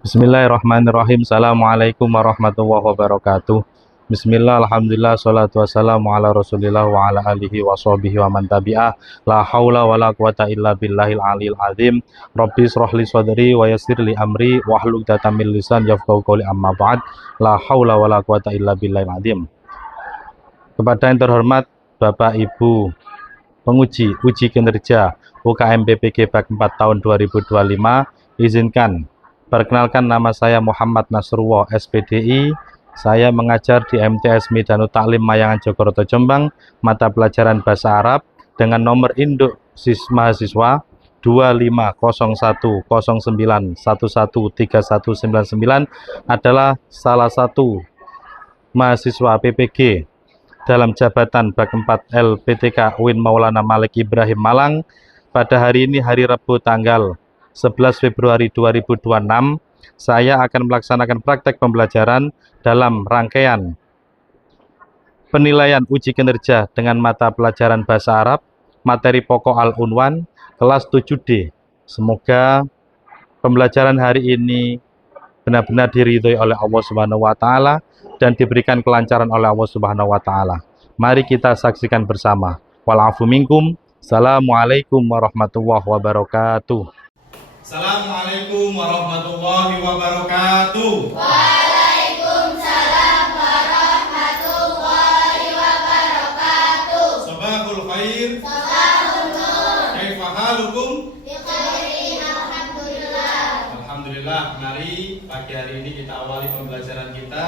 Bismillahirrahmanirrahim. Assalamualaikum warahmatullahi wabarakatuh. Bismillah, alhamdulillah, salatu wassalamu ala rasulillah wa ala alihi wa sahbihi wa man tabi'ah. La hawla wa la quwata illa billahil aliyil azim. Rabbi srahli sadri wa yassir li amri wa hlul datam min lisan yafqahu qawli amma ba'd. La hawla wa la quwata illa billahil azim. Kepada yang terhormat Bapak Ibu penguji uji kinerja UKM PPG Bak 4 tahun 2025, izinkan perkenalkan, nama saya Muhammad Nasrullah SPDI. Saya mengajar di MTS Midanut Taklim Mayangan Jogoroto Jombang, mata pelajaran Bahasa Arab dengan nomor induk mahasiswa 250109113199 adalah salah satu mahasiswa PPG dalam jabatan Bak 4 LPTK UIN Maulana Malik Ibrahim Malang. Pada hari ini, hari Rabu tanggal 11 Februari 2026, saya akan melaksanakan praktek pembelajaran dalam rangkaian penilaian uji kinerja dengan mata pelajaran Bahasa Arab, materi pokok Al-Unwan, kelas 7D. Semoga pembelajaran hari ini benar-benar diridhoi oleh Allah Subhanahu wa taala dan diberikan kelancaran oleh Allah Subhanahu wa taala. Mari kita saksikan bersama. Walafu minkum. Assalamualaikum warahmatullahi wabarakatuh. Assalamualaikum warahmatullahi wabarakatuh. Waalaikumsalam warahmatullahi wabarakatuh. Sabahul khair. Sabahun nur. Kaifa halukum? Bikhairin, alhamdulillah. Alhamdulillah. Mari pagi hari ini kita awali pembelajaran kita.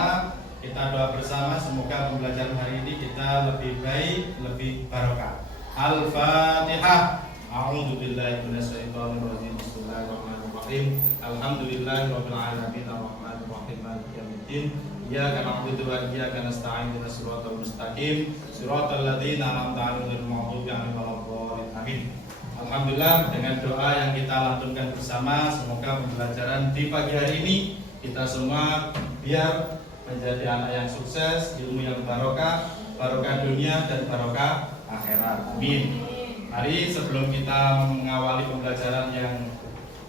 Kita doa bersama semoga pembelajaran hari ini kita lebih baik, lebih barokah. Al-Fatihah. A'udzu billahi minasyaitonir rajim. Bismillahirrahmanirrahim. Alhamdulillahirabbil alamin arrahmanir rahim maliki yaumiddin. Iyyaka na'budu wa iyyaka nasta'in ihdinas siratal mustaqim siratal ladzina an'amta 'alaihim ghairil maghdubi 'alaihim waladdallin. Amin. Alhamdulillah, dengan doa yang kita lantunkan bersama, semoga pembelajaran di pagi hari ini kita semua biar menjadi anak yang sukses, ilmu yang barokah, barokah dunia dan barokah akhirat. Amin. Mari sebelum kita mengawali pembelajaran yang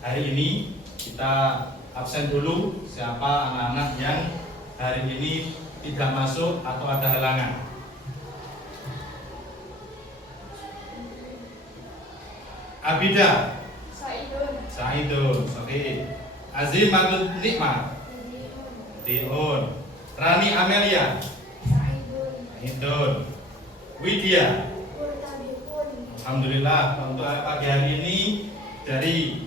hari ini, kita absen dulu siapa anak-anak yang hari ini tidak masuk atau ada halangan. Abida. Saidun. Oke. Azimatul Nikmah. Diun. Rani Amelia. Saidun. Widya. Alhamdulillah, untuk pagi hari ini dari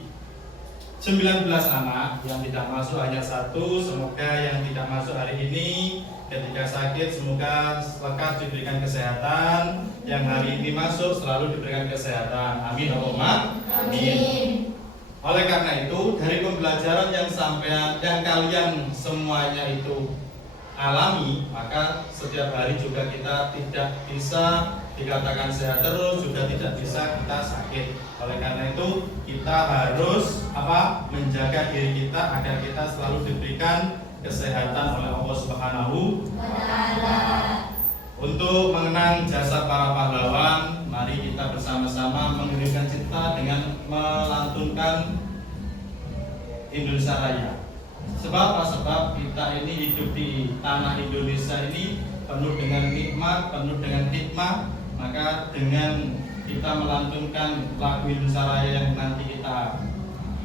19 anak yang tidak masuk hanya satu. Semoga yang tidak masuk hari ini ketika sakit semoga lekas diberikan kesehatan. Yang hari ini masuk selalu diberikan kesehatan. Amin Allahumma amin. Oleh karena itu, dari pembelajaran yang kalian semuanya itu alami, maka setiap hari juga kita tidak bisa dikatakan sehat terus, juga tidak bisa kita sakit. Oleh karena itu kita harus menjaga diri kita agar kita selalu diberikan kesehatan oleh Allah Subhanahu wa taala. Untuk mengenang jasa para pahlawan, mari kita bersama-sama mengirimkan cipta dengan melantunkan Indonesia Raya. Sebab apa? Sebab kita ini hidup di tanah Indonesia ini penuh dengan nikmat, penuh dengan hikmah. Maka dengan kita melantunkan lagu Indonesia Raya yang nanti kita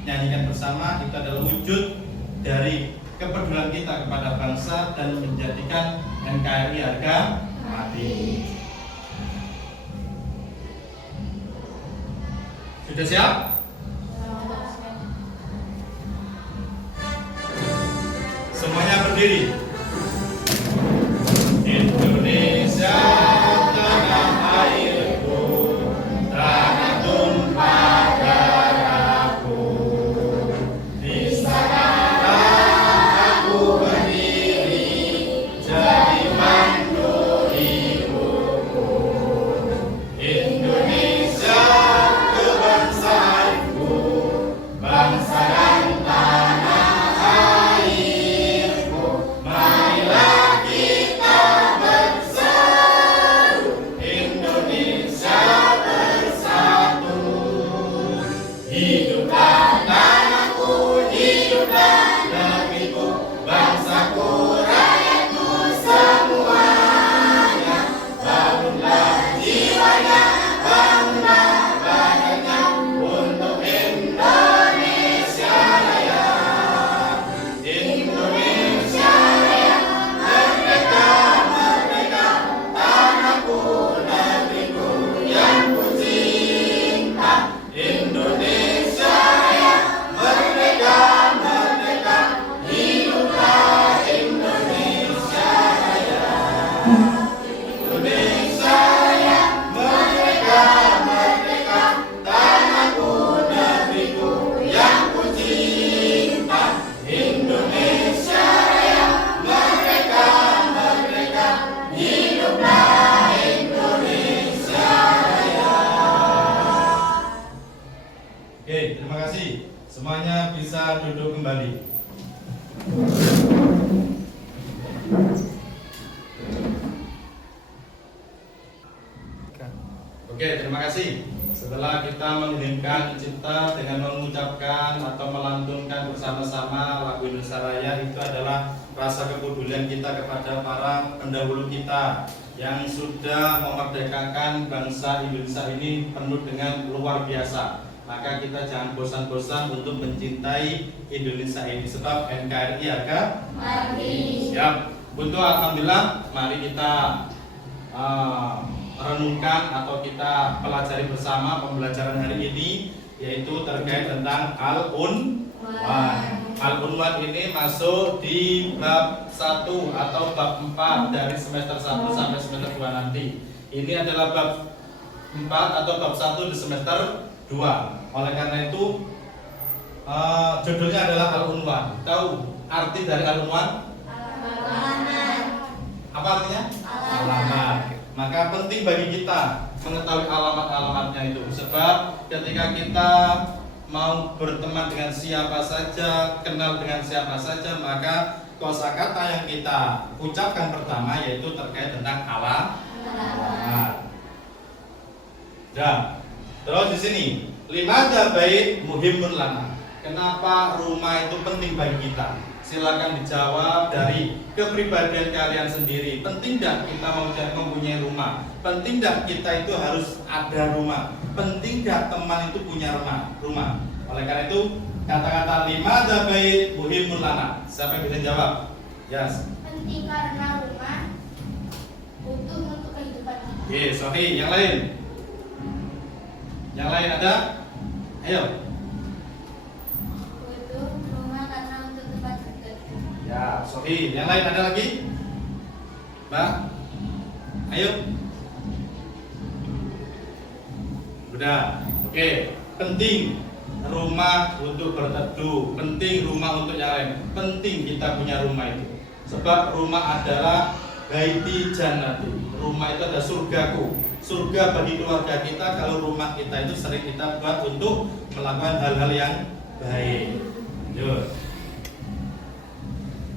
nyanyikan bersama, itu adalah wujud dari kepedulian kita kepada bangsa dan menjadikan NKRI harga mati. Sudah siap? Semuanya berdiri. Indonesia tanah airku, tanah tumpah darahku. Di sanalah aku berdiri, jadi mandu ibuku. Indonesia kebangsaanku, bangsa dan tanah airku. Oke, terima kasih. Setelah kita mengirimkan cipta dengan mengucapkan atau melantunkan bersama-sama lagu Indonesia Raya, itu adalah rasa kepedulian kita kepada para pendahulu kita yang sudah memerdekakan bangsa Indonesia ini penuh dengan luar biasa. Maka kita jangan bosan-bosan untuk mencintai Indonesia ini, sebab NKRI harga mati. Siap. Untuk alhamdulillah, mari kita renungkan atau kita pelajari bersama pembelajaran hari ini, yaitu terkait tentang Al-Unwan. Al-Unwan ini masuk di bab 1 atau bab 4 dari semester 1 sampai semester 2 nanti. Ini adalah bab 4 atau bab 1 di semester 2. Oleh karena itu judulnya adalah Al-Unwan. Tahu arti dari Al-Unwan? Alamat. Apa artinya? Alamat. Maka penting bagi kita mengetahui alamat-alamatnya itu, sebab ketika kita mau berteman dengan siapa saja, kenal dengan siapa saja, maka kosakata yang kita ucapkan pertama yaitu terkait tentang alamat. Dan terus di sini, limada bait muhimun lana. Kenapa rumah itu penting bagi kita? Silakan dijawab dari kepribadian kalian sendiri. Penting tidak kita mempunyai rumah? Penting tidak kita itu harus ada rumah? Penting tidak teman itu punya rumah? Oleh karena itu, kata-kata limada bait muhimun lana. Siapa yang bisa jawab? Yes. Penting karena rumah butuh untuk kehidupan kita. Yes, oke. Yang lain? Yang lain ada? Ayo. Butuh rumah karena untuk tempat tinggal. Ya, sorry. Yang lain ada lagi? Mbak? Ayo. Udah. Oke. Penting rumah untuk berteduh. Penting rumah untuk yang lain. Penting kita punya rumah itu. Sebab rumah adalah baiti jannati. Rumah itu adalah surgaku. Surga bagi keluarga kita kalau rumah kita itu sering kita buat untuk melakukan hal-hal yang baik. Yuk.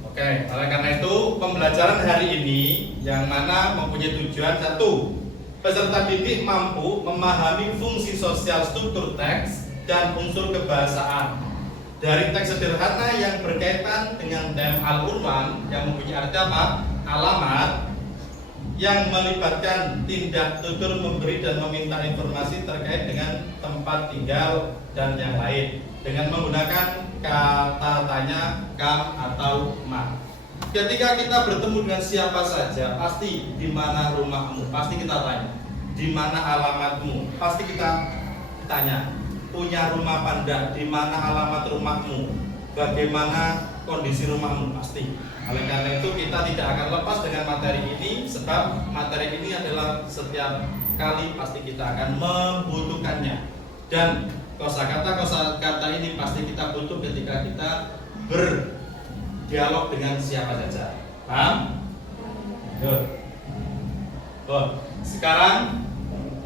Oke, oleh karena itu pembelajaran hari ini yang mana mempunyai tujuan satu, peserta didik mampu memahami fungsi sosial struktur teks dan unsur kebahasaan dari teks sederhana yang berkaitan dengan tema Al-Unwan yang mempunyai arti apa? Alamat, yang melibatkan tindak tutur memberi dan meminta informasi terkait dengan tempat tinggal dan yang lain dengan menggunakan kata tanya kam atau ma. Ketika kita bertemu dengan siapa saja, pasti di mana rumahmu, pasti kita tanya. Di mana alamatmu, pasti kita tanya. Punya rumah apa enggak? Di mana alamat rumahmu? Bagaimana kondisi rumahmu? Pasti. Oleh karena itu kita tidak akan lepas dengan materi ini, sebab materi ini adalah setiap kali pasti kita akan membutuhkannya. Dan kosakata ini pasti kita butuh ketika kita berdialog dengan siapa saja. Paham? Good. Sekarang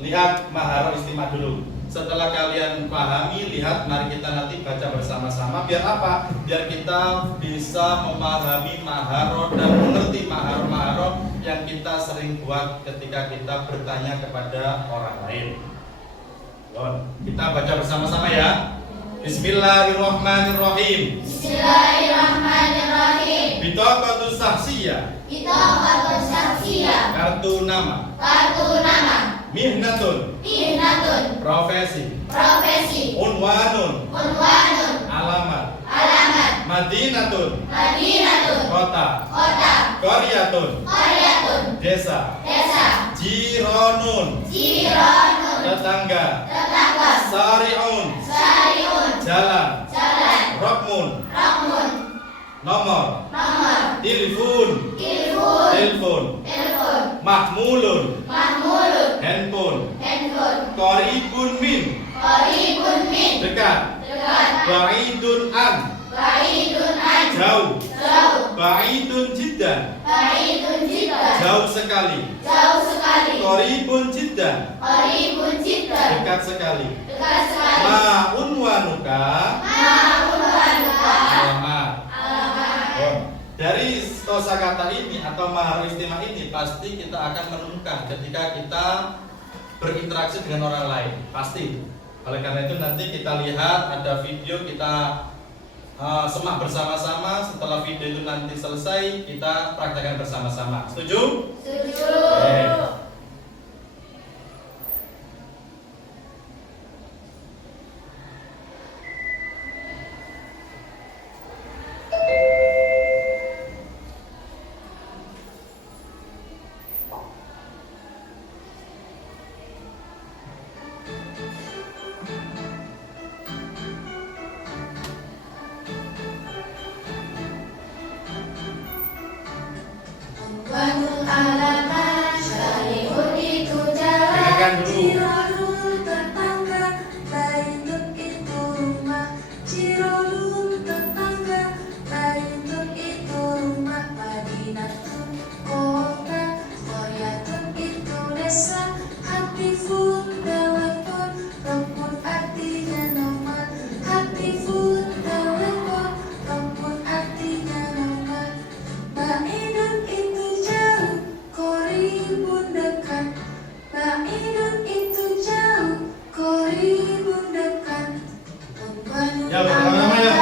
lihat maharo istimewa dulu. Setelah kalian pahami, lihat, mari kita nanti baca bersama-sama. Biar apa? Biar kita bisa memahami maharo dan mengerti maharo-maharo yang kita sering buat ketika kita bertanya kepada orang lain. Kita baca bersama-sama ya. Bismillahirrahmanirrahim. Bismillahirrahmanirrahim. Bitaqatus sahsiyah. Bitaqatus sahsiyah. Kartu nama. Kartu nama. Mihnatun. Mihnatun. Profesi. Profesi. Unwanun. Unwanun. Alamat. Alamat. Madinatun. Madinatun. Kota. Kota. Qaryatun. Qaryatun. Desa. Desa. Jironun. Jironun. Tetangga. Tetangga. Sari'un. Sariun. Jalan. Jalan. Rokmun. Rokmun. Nomor. Nomor. Telepon. Telepon. Telepon. Telepon. Mahmulun. Mahmulun. Handphone. Handphone. Qaribun min. Qaribun min. Dekat. Dekat. Ba'idun an. Ba'idun an. Jauh. Jauh. Ba'idun jiddan. Ba'idun jiddan. Jauh sekali. Jauh sekali. Qaribun jiddan. Qaribun jiddan. Dekat sekali. Dekat sekali. Ma unwanuka. Ma unwanuka. Alamat. Alamat. Dari kosakata ini atau mahar istimewa ini pasti kita akan menemukan ketika kita berinteraksi dengan orang lain, pasti. Oleh karena itu nanti kita lihat ada video, kita semak bersama-sama. Setelah video itu nanti selesai, kita praktekkan bersama-sama. Setuju? Setuju. Bangun alamat, syariun itu jalan. Dengarkan dulu. Cirolun tetangga, Baitun itu rumah. Cirolun tetangga, Baitun itu rumah. Madinatun kota, Qaryatun itu desa. Hatifun telepon, rokun artinya nomor. Hatifun telepon, rokun artinya nomor. Baidun itu jauh, Qoribun dekat. Baidun itu jauh, Qoribun dekat. Ya, bersama-sama ya.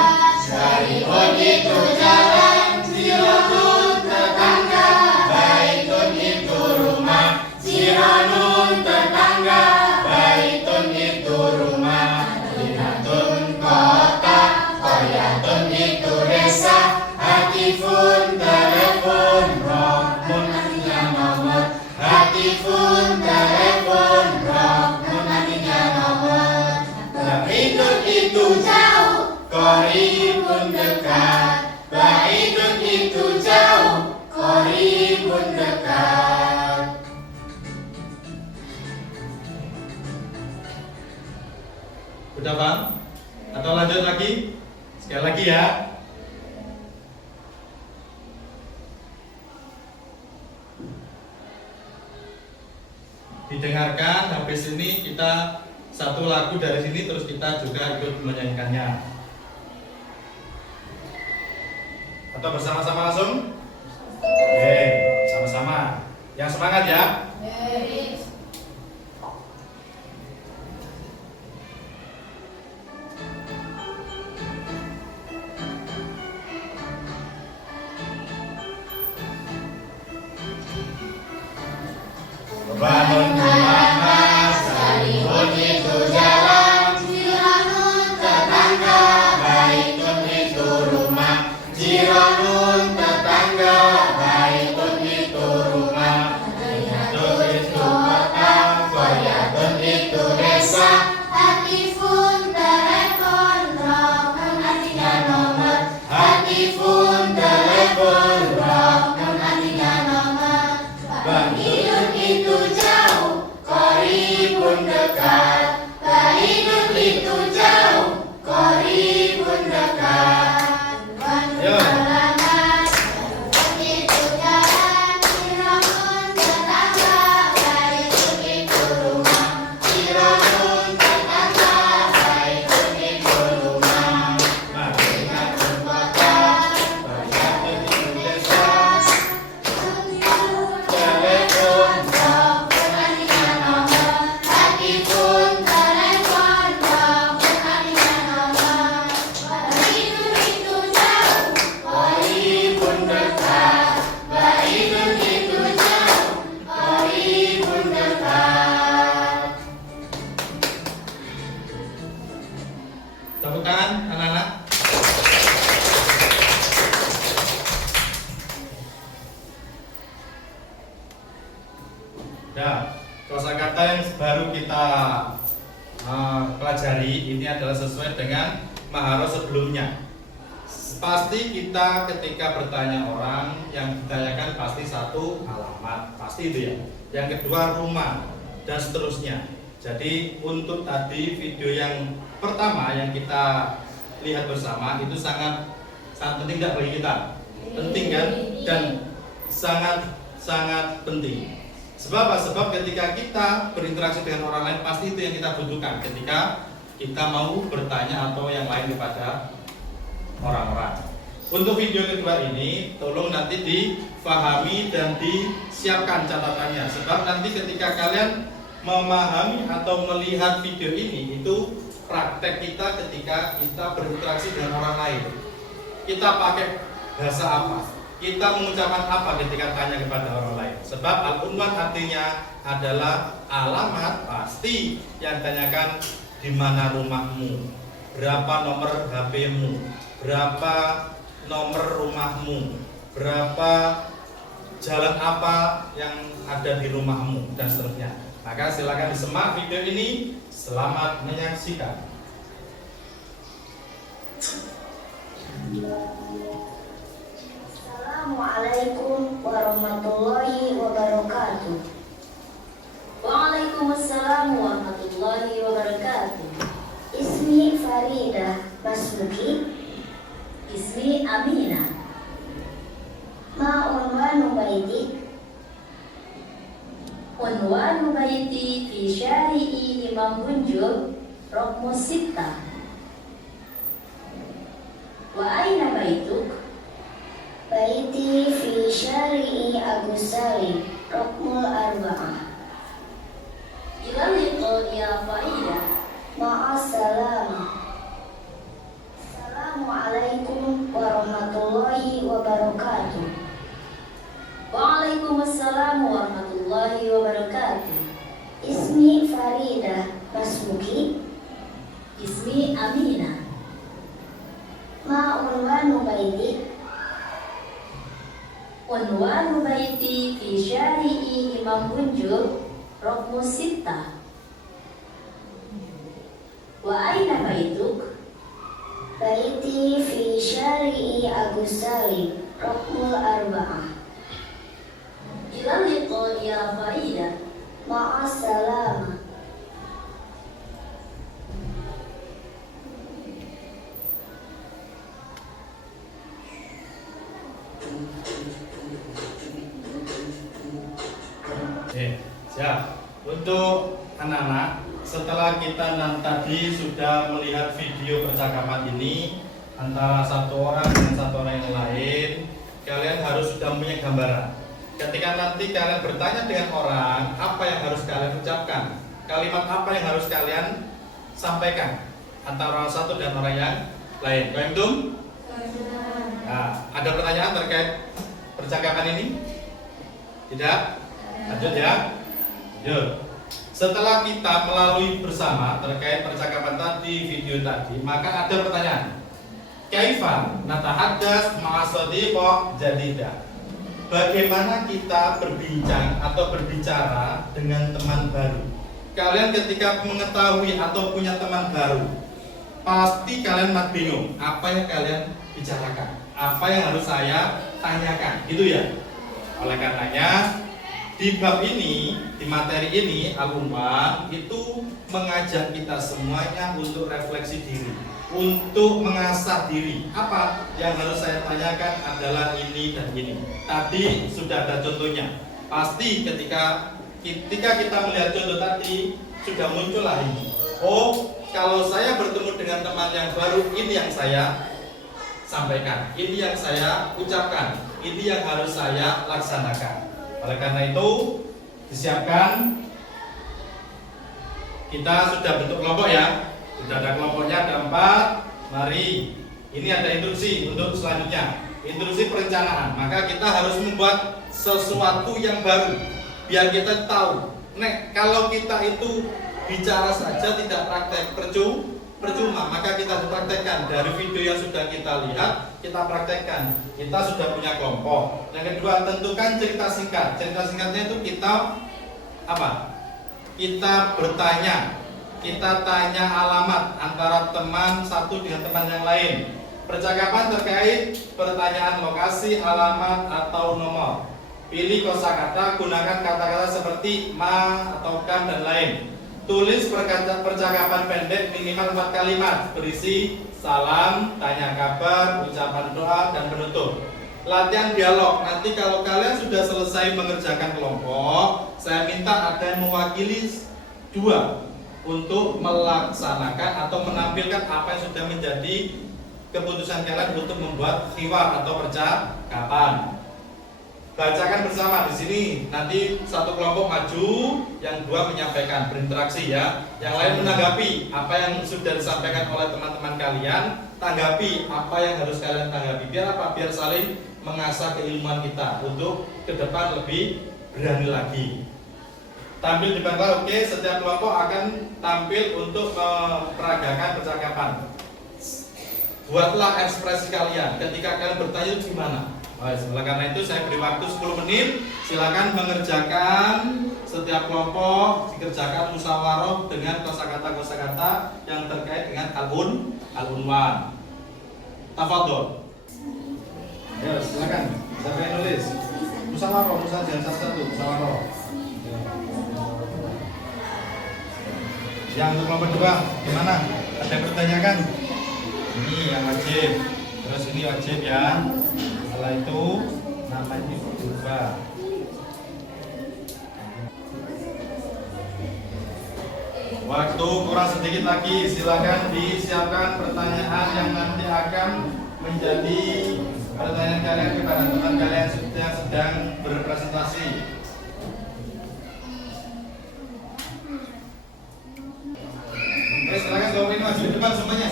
Syariun itu jalan, Cirolun tetangga, Baitun itu rumah. Cirolun tetangga, Baitun itu rumah. Madinatun kota, Qaryatun itu desa. Hatifun telepon, rokmun artinya nomor. Hatifun telepon, rokmun artinya nomor. Baitun itu jauh, Qoribun dekat. Baitun itu jauh, Qoribun dekat. Udah Bang? Atau lanjut lagi? Sekali lagi ya. Didengarkan, habis ini kita satu lagu dari sini terus kita juga ikut menyanyikannya. Atau bersama-sama langsung? Oke, sama-sama. Yang semangat ya. Bangun alamat, syariun itu jalan. Cirolun tetangga, Baitun itu rumah. Cirolun tetangga, Baitun itu rumah. Madinatun itu kota, Qaryatun itu desa. Hatifun telepon, rokmun artinya nomor. Hatifun telepon, rokmun artinya nomor. Baitun itu jauh, Qoribun dekat. Baitun itu jauh, Qoribun dekat. Ayo. Alamat, syariun itu jalan. Cirolun tetangga, Baitun itu rumah. Cirolun tetangga, Baitun itu rumah. Nah, Madinatun kota, Qaryatun itu desa. Telepon, rokmun artinya nomor. Hatifun telepon, rokmun artinya nomor. Baitun itu jauh, Qoribun dekat. Baitun itu jauh, Qoribun dekat. tepuk tangan anak-anak. Ya, kosakata yang baru kita pelajari ini adalah sesuai dengan mahara sebelumnya. Pasti kita ketika bertanya orang yang ditanyakan pasti satu alamat, pasti itu ya. Yang kedua rumah dan seterusnya. Jadi untuk tadi video yang pertama yang kita lihat bersama itu sangat penting tidak bagi kita? Penting kan? Dan sangat penting. Sebab apa? Sebab ketika kita berinteraksi dengan orang lain pasti itu yang kita butuhkan ketika kita mau bertanya atau yang lain kepada orang-orang. Untuk video kedua ini, tolong nanti difahami dan disiapkan catatannya. Sebab nanti ketika kalian memahami atau melihat video ini, itu praktek kita ketika kita berinteraksi dengan orang lain. Kita pakai bahasa apa? Kita mengucapkan apa ketika tanya kepada orang lain? Sebab al-unwan artinya adalah alamat pasti yang tanyakan di mana rumahmu, berapa nomor HP-mu, berapa nomor rumahmu, berapa jalan apa yang ada di rumahmu, dan seterusnya. Maka silakan disimak video ini. Selamat menyaksikan. Assalamualaikum warahmatullahi wabarakatuh. Waalaikumsalam warahmatullahi wabarakatuh. Ismi Faridah Masmuki. Ismi Aminah. Ma unwanu baitik? Unwanu baiti fi syari'i Imam Bunjul Rokmu Sittah. Wa aina baituk? Baiti fi syari'i Agus Salim Rokmul Arba'ah. Ila liqa ya Faidah. Ma'assalam. Assalamualaikum warahmatullahi wabarakatuh. Waalaikumsalam warahmatullahi wabarakatuh. Ismi Faridah Masmuki. Ismi Aminah. Ma unwanu baiti? Unwanu baiti fi syari'i Imam Bunjul Rokmu Sittah. Wa aina baituk? Baiti fi syari'i Agus Salim Rokmul Arba'ah. Ila liqa ya Faidah. Ma'assalam. Siap. Untuk anak-anak, setelah kita tadi sudah melihat video percakapan ini antara satu orang dengan satu orang yang lain, kalian harus sudah punya gambaran. Ketika nanti kalian bertanya dengan orang, apa yang harus kalian ucapkan? Kalimat apa yang harus kalian sampaikan antara orang satu dan orang yang lain? Paham belum? Nah, ada pertanyaan terkait percakapan ini? Tidak? Lanjut ya. Lanjut. Setelah kita melalui bersama terkait percakapan tadi, video tadi, maka ada pertanyaan. Kaifa natahaddas ma'a shadiqah jadidah? Bagaimana kita berbincang atau berbicara dengan teman baru? Kalian ketika mengetahui atau punya teman baru, pasti kalian bingung apa yang kalian bicarakan, apa yang harus saya tanyakan, gitu ya. Oleh karenanya di bab ini, di materi ini, Al-Unwan itu mengajak kita semuanya untuk refleksi diri, untuk mengasah diri. Apa yang harus saya tanyakan adalah ini dan ini. Tadi sudah ada contohnya. Pasti ketika kita melihat contoh tadi sudah muncullah ini. Oh, kalau saya bertemu dengan teman yang baru, ini yang saya sampaikan, ini yang saya ucapkan, ini yang harus saya laksanakan. Oleh karena itu disiapkan, kita sudah bentuk kelompok ya, sudah ada kelompoknya, ada 4. Mari, ini ada instruksi untuk selanjutnya, instruksi perencanaan. Maka kita harus membuat sesuatu yang baru, biar kita tahu. Kalau kita itu bicara saja tidak praktek, percuma. Maka kita harus praktekkan dari video yang sudah kita lihat, kita praktekkan. Kita sudah punya kelompok. Yang kedua, tentukan cerita singkat. Cerita singkatnya itu kita apa? Kita bertanya, kita tanya alamat antara teman satu dengan teman yang lain. Percakapan terkait pertanyaan lokasi, alamat atau nomor. Pilih kosakata, gunakan kata-kata seperti ma atau kan dan lain. Tulis percakapan pendek minimal 4 kalimat, berisi salam, tanya kabar, ucapan doa, dan penutup. Latihan dialog. Nanti kalau kalian sudah selesai mengerjakan kelompok, saya minta ada yang mewakili 2 untuk melaksanakan atau menampilkan apa yang sudah menjadi keputusan kalian untuk membuat hiwar atau percakapan. Bacakan bersama di sini. Nanti satu kelompok maju, yang dua menyampaikan, berinteraksi ya. Yang lain menanggapi apa yang sudah disampaikan oleh teman-teman kalian. Tanggapi apa yang harus kalian tanggapi. Biar apa? Biar saling mengasah keilmuan kita untuk ke depan lebih berani lagi. Tampil di bangku, oke. Setiap kelompok akan tampil untuk memperagakan percakapan. Buatlah ekspresi kalian. Ketika kalian bertanya gimana? Oleh karena itu saya beri waktu 10 menit. Silakan mengerjakan setiap kelompok dikerjakan musyawarah dengan kosakata yang terkait dengan al-unwan. Tafadhol. Ya, silakan. Siapa yang nulis? Musyawarah, jangan satu-satu. Musyawarah. Yang untuk kelompok 2 gimana? Ada yang bertanyakan? Ini yang wajib. Terus ini wajib ya. Setelah itu namanya berubah. Waktu kurang sedikit lagi, silakan disiapkan pertanyaan yang nanti akan menjadi pertanyaan kalian kepada teman kalian yang sedang berpresentasi. Oke, silakan kelompok ini maju di depan semuanya.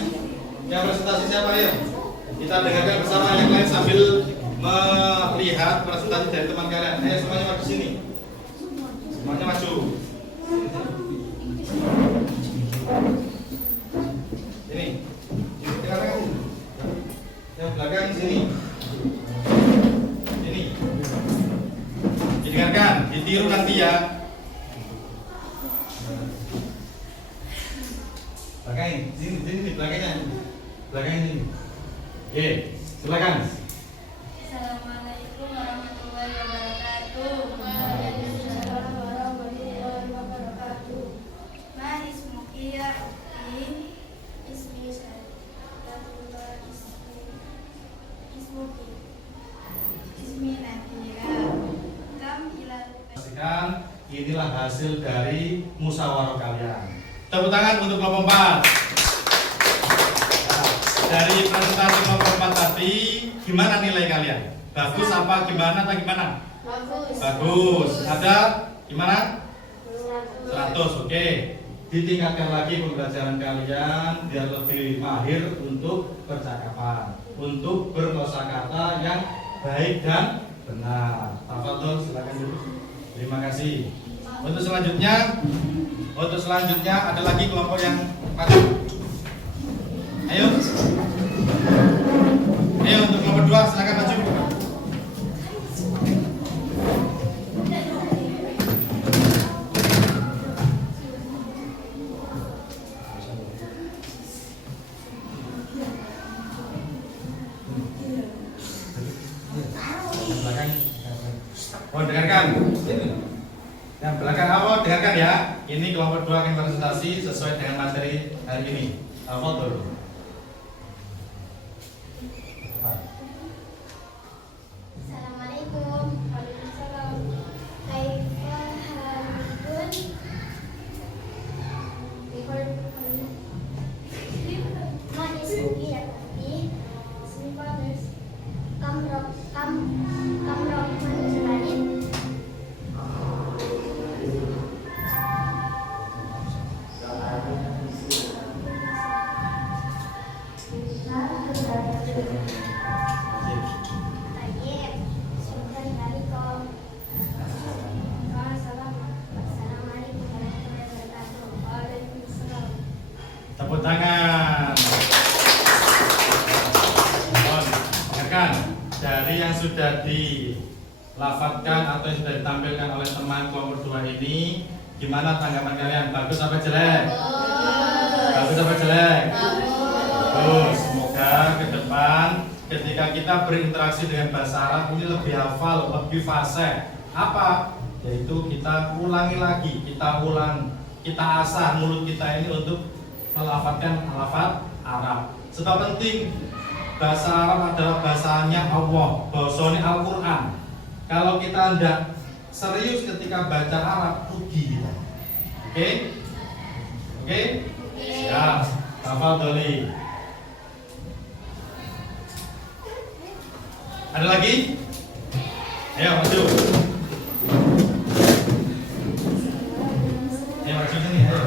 Yang presentasi siapa ya? Kita dengarkan bersama yang lain sambil melihat presentasi dari teman kalian. Ayo semuanya maju sini. Semuanya maju. Ini. Dengarkan. Yang belakang sini. Ini. Didengarkan, ditiru nanti ya. Belakang sini di belakangnya. Belakang ini. Oke, silakan. Assalamualaikum warahmatullahi wabarakatuh. Waalaikumsalam warahmatullahi wabarakatuh. Ma ismuki ya ukti? Ismi Syariatullah ismuki. Ismi Nadia. Kam ilal. Pastikan inilah hasil dari musyawarah kalian. Tepuk tangan untuk kelompok 4. Dari presentasi kelompok 4 tadi, gimana nilai kalian? Bagus apa gimana atau gimana? Bagus. Bagus. Ada gimana? 100. Oke. Ditingkatkan lagi pembelajaran kalian biar lebih mahir untuk percakapan, untuk berkosakata yang baik dan benar. Tafadhol, silakan dulu. Terima kasih. Untuk selanjutnya ada lagi kelompok yang maju. Ayo untuk kelompok 2 silakan maju. Oh, dengarkan. Yang belakang awal dengarkan ya. Ini kelompok 2 akan presentasi sesuai dengan materi hari ini. Tafadhol. Assalamualaikum. Waalaikumsalam. Kaifa halukun? Ma ismuki ya tapi ismi Faris. Kam Rahman Jalani. Tepuk tangan. Dengarkan dari yang sudah dilafadzkan atau yang sudah ditampilkan oleh teman kelompok 2 ini, gimana tanggapan kalian? Bagus apa jelek? Bagus apa jelek? Bagus. Semoga ke depan ketika kita berinteraksi dengan bahasa Arab ini lebih hafal, lebih fasih. Apa? Yaitu kita ulangi lagi, kita asah mulut kita ini untuk melafadzkan lafaz Arab. Sebab penting, bahasa Arab adalah bahasanya Allah, bahasanya Al-Quran. Kalau kita tidak serius ketika baca Arab, rugi kita. Oke? Oke? Siap. Tafadholi. Ada lagi? Ayo maju. Ayo maju sini, ayo.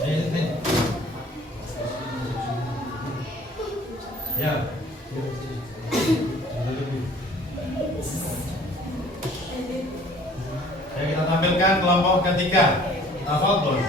Ayo sini. Ya. Ya, kita tampilkan kelompok ketiga. Tafadhol.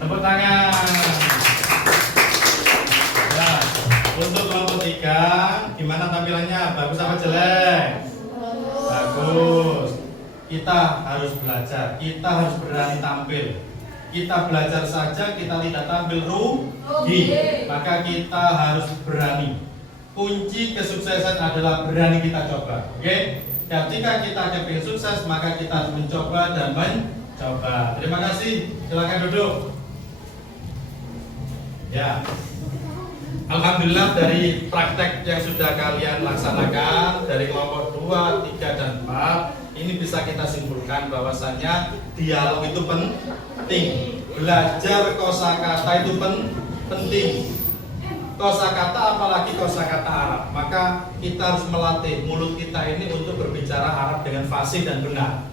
Tepuk tangan. Ya, untuk kelompok 3, gimana tampilannya? Bagus apa jelek? Bagus. Kita harus belajar, kita harus berani tampil. Kita belajar saja, kita tidak tampil rugi. Maka kita harus berani. Kunci kesuksesan adalah berani kita coba. Oke? Ketika kita ingin sukses, maka kita harus mencoba dan mencoba. Terima kasih. Silakan duduk. Ya, alhamdulillah dari praktek yang sudah kalian laksanakan dari kelompok 2, 3, dan 4 ini bisa kita simpulkan bahwasannya dialog itu penting. Belajar kosakata itu penting. Kosakata apalagi kosakata Arab. Maka kita harus melatih mulut kita ini untuk berbicara Arab dengan fasih dan benar.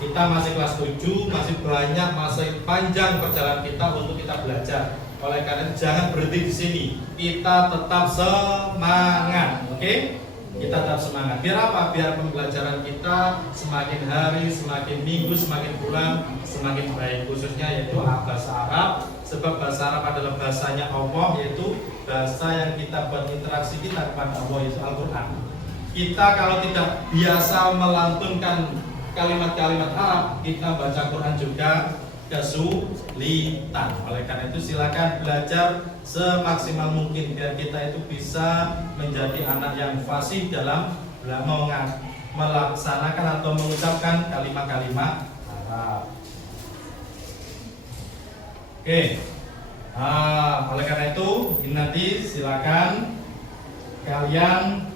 Kita masih kelas 7, masih banyak, masih panjang perjalanan kita untuk kita belajar. Oleh karena itu jangan berhenti di sini. Kita tetap semangat, oke? Kita tetap semangat. Biar apa? Biar pembelajaran kita semakin hari, semakin minggu, semakin bulan, semakin baik. Khususnya yaitu bahasa Arab. Sebab bahasa Arab adalah bahasanya Allah, yaitu bahasa yang kita berinteraksi kita kepada Allah, yaitu Al-Quran. Kita kalau tidak biasa melantunkan kalimat-kalimat Arab, kita baca Quran juga kesulitan. Oleh karena itu silakan belajar semaksimal mungkin biar kita itu bisa menjadi anak yang fasih dalam melaksanakan atau mengucapkan kalimat-kalimat Arab. Oke. Oleh karena itu ini nanti silakan kalian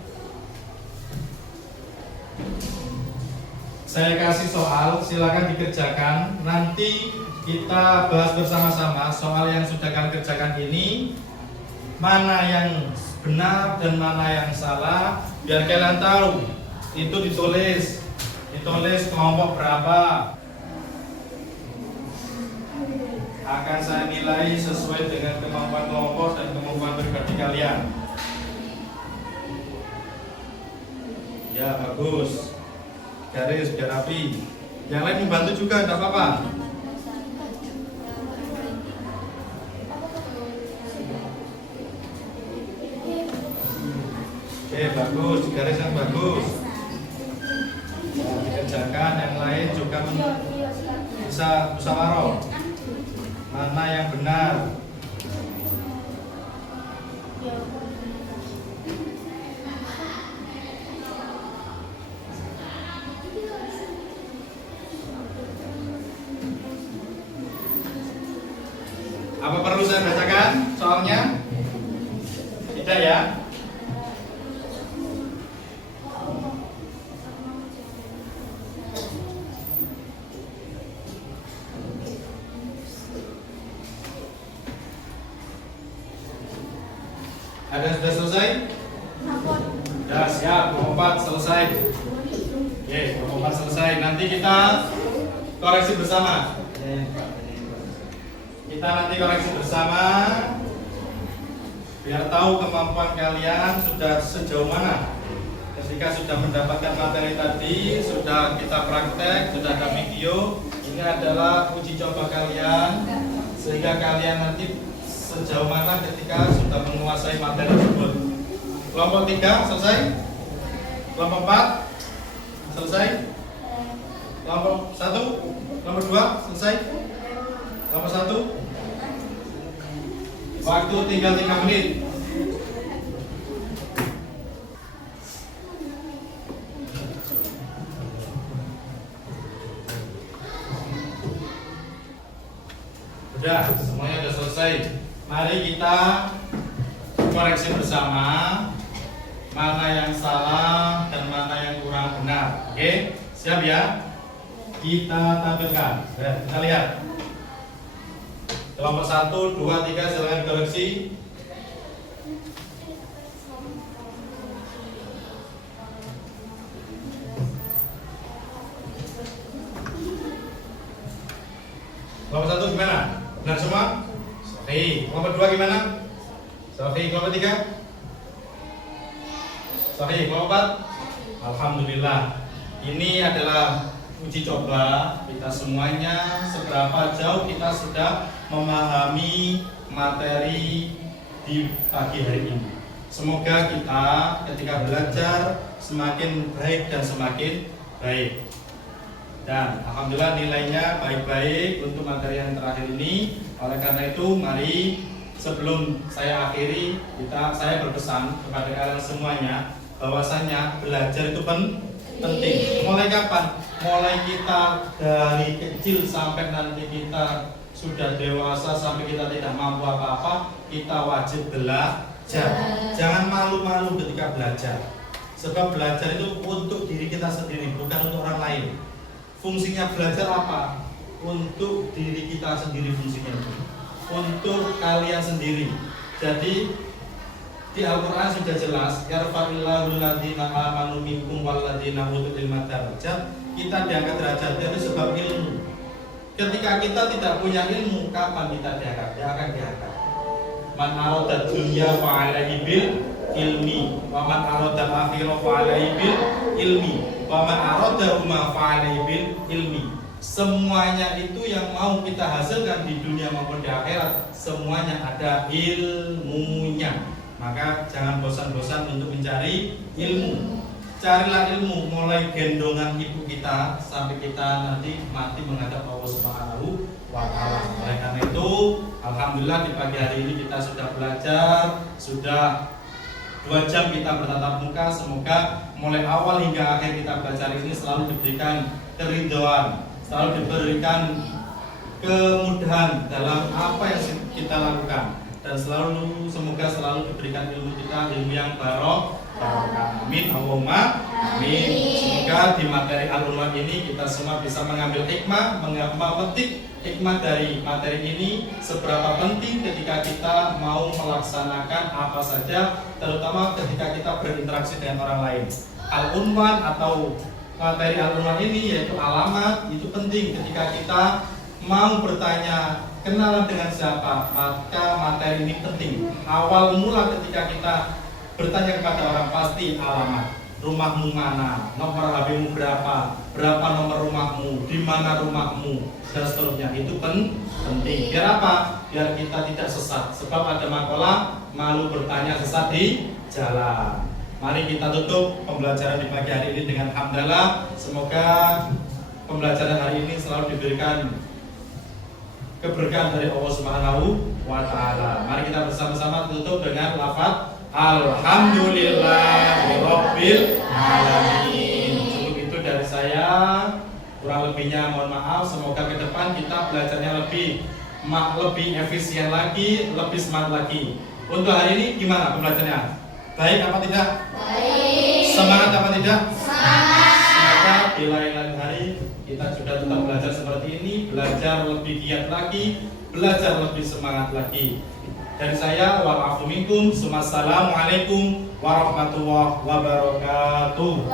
saya kasih soal, silakan dikerjakan. Nanti kita bahas bersama-sama soal yang sudah kalian kerjakan ini, mana yang benar dan mana yang salah, biar kalian tahu. Itu ditulis kelompok berapa. Akan saya nilai sesuai dengan kemampuan kelompok dan kemampuan pribadi kalian. Ya bagus. Garis biar rapi. Yang lain membantu juga, tidak apa-apa. Oke, bagus, garis yang bagus. Dikerjakan, yang lain juga bisa musyawarah. Mana yang benar? Apa perlu saya bacakan soalnya? Tidak ya? Ada yang sudah selesai? Ya siap, kelompok 4 selesai. Oke, kelompok 4 selesai. Nanti kita koreksi bersama. Kita nanti koreksi bersama biar tahu kemampuan kalian sudah sejauh mana. Ketika sudah mendapatkan materi tadi, sudah kita praktek, sudah ada video, ini adalah uji coba kalian sehingga kalian nanti sejauh mana ketika sudah menguasai materi tersebut. Kelompok 3 selesai? Kelompok 4 selesai? Kelompok 1? Kelompok 2 selesai? Kelompok 1? Waktu tinggal 3 menit. Sudah, semuanya sudah selesai. Mari kita koreksi bersama mana yang salah dan mana yang kurang benar. Oke, siap ya? Kita tampilkan. Kita lihat. Kelompok 1, 2, 3 silakan dikoreksi. Kelompok 1 gimana? Benar semua? Sahih. Kelompok 2 gimana? Sahih. Kelompok 3? Sahih. Kelompok 4? Alhamdulillah. Ini adalah uji coba kita semuanya seberapa jauh kita sudah memahami materi di pagi hari ini. Semoga kita ketika belajar semakin baik dan semakin baik. Dan alhamdulillah nilainya baik-baik untuk materi yang terakhir ini. Oleh karena itu, mari sebelum saya akhiri, saya berpesan kepada kalian semuanya bahwasanya belajar itu penting. Mulai kapan? Mulai kita dari kecil sampai nanti kita sudah dewasa, sampai kita tidak mampu apa-apa, kita wajib belajar. Jangan malu-malu ketika belajar. Sebab belajar itu untuk diri kita sendiri, bukan untuk orang lain. Fungsinya belajar apa? Untuk diri kita sendiri fungsinya itu. Untuk kalian sendiri. Jadi di Al-Quran sudah jelas, yarfa'illahu alladziina aamanu minkum walladziina utul ilma darajat. Kita diangkat derajatnya itu sebab ilmu. Ketika kita tidak punya ilmu, kapan kita diangkat? Dia akan diangkat. Man arada dunya fa'alaihi bil ilmi, wa man arada akhirah fa'alaihi bil ilmi, wa man arada huma fa'alaihi bil ilmi. Semuanya itu yang mau kita hasilkan di dunia maupun di akhirat, semuanya ada ilmunya. Maka jangan bosan-bosan untuk mencari ilmu. Carilah ilmu mulai gendongan ibu kita sampai kita nanti mati menghadap Allah Subhanahu wa Ta'ala. Oleh karena itu, alhamdulillah di pagi hari ini kita sudah belajar, sudah 2 jam kita bertatap muka. Semoga mulai awal hingga akhir kita belajar ini selalu diberikan keridhaan, selalu diberikan kemudahan dalam apa yang kita lakukan, dan semoga selalu diberikan ilmu kita, ilmu yang barokah. Amin, Allahumma amin. Semoga di materi Al-Unwan ini kita semua bisa mengambil hikmah, memetik hikmah dari materi ini. Seberapa penting ketika kita mau melaksanakan apa saja, terutama ketika kita berinteraksi dengan orang lain. Al-Unwan atau materi Al-Unwan ini yaitu alamat, itu penting ketika kita mau bertanya kenalan dengan siapa, maka materi ini penting. Awal mula ketika kita bertanya kepada orang pasti alamat, rumahmu mana, nomor HP-mu berapa nomor rumahmu, di mana rumahmu, dan seterusnya. Itu penting. Biar apa? Biar kita tidak sesat. Sebab ada makalah malu bertanya sesat di jalan. Mari kita tutup pembelajaran di pagi hari ini dengan hamdalah. Semoga pembelajaran hari ini selalu diberikan keberkahan dari Allah Subhanahu wa Ta'ala. Mari kita bersama-sama tutup dengan lafaz Alhamdulillahirabbil alamin. Cukup itu dari saya. Kurang lebihnya mohon maaf. Semoga ke depan kita belajarnya lebih efisien lagi, lebih semangat lagi. Untuk hari ini gimana pembelajarannya? Baik apa tidak? Baik. Semangat apa tidak? Semangat. Semoga di lain-lain hari kita juga tetap belajar seperti ini, belajar lebih giat lagi, belajar lebih semangat lagi. Dari saya, wa'alaikum minkum, assalamualaikum warahmatullahi wabarakatuh.